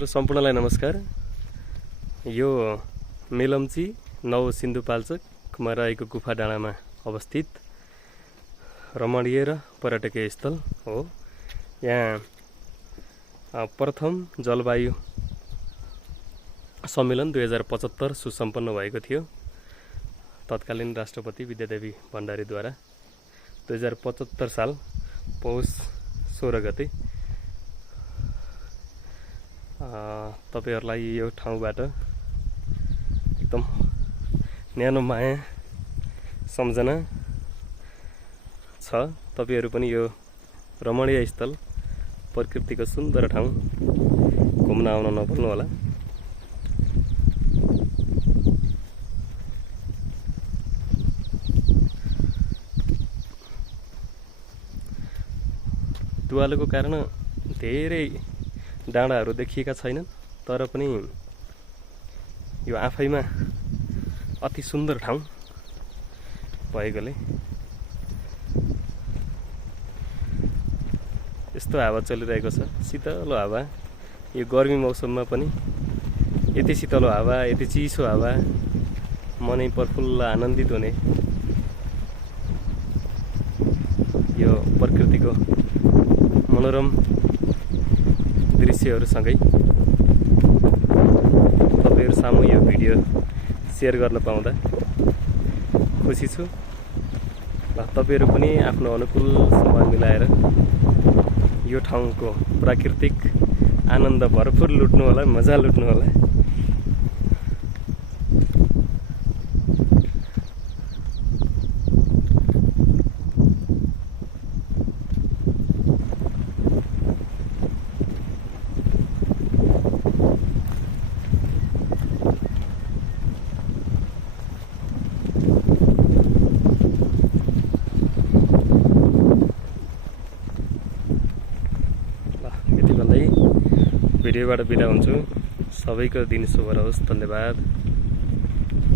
यहाँहरु सम्पूर्णलाई नमस्कार। यो मेलम्ची नौ सिन्धुपाल्चोकमा रहेको गुफा डाँडामा अवस्थित रमणीय र पर्यटकीय स्थल हो। यहाँ प्रथम जलवायु सम्मेलन 2075 सुसम्पन्न भएको थियो। तत्कालीन राष्ट्रपति विद्यादेवी भण्डारीद्वारा 2075 साल पौष 16 गते तपाईहरुलाई यो ठाउँबाट एकदम न्यानो माया सम्झना छ। तपाईहरु पनि यो रमणीय स्थल प्रकृतिको सुन्दर ठाउँ घुम्न आउन नभुल्नु होला। तुवालोको कारण धेरै डाँडाहरू देखिएका छैनन्, तर पनि यो आफैमा अति सुन्दर ठाउँ भएकोले यस्तो हावा चलिरहेको छ, शीतलो हावा। यो गर्मी मौसममा पनि यति शीतलो हावा, यति चिसो हावा, मनै प्रफुल्ल आनन्दित हुने यो प्रकृतिको मनोरम दृश्यहरुसँगै तपाईहरु सामु यो भिडियो शेयर गर्न पाउँदा खुसी छु। तपाईहरु पनि आफ्नो अनुकूल समय मिलाएर यो ठाउँको प्राकृतिक आनन्द भरपुर लुट्नु होला, मजा लुट्नु होला। भिडियोबाट बिदा हुन्छु। सबैको दिन शुभ रहोस्। धन्यवाद।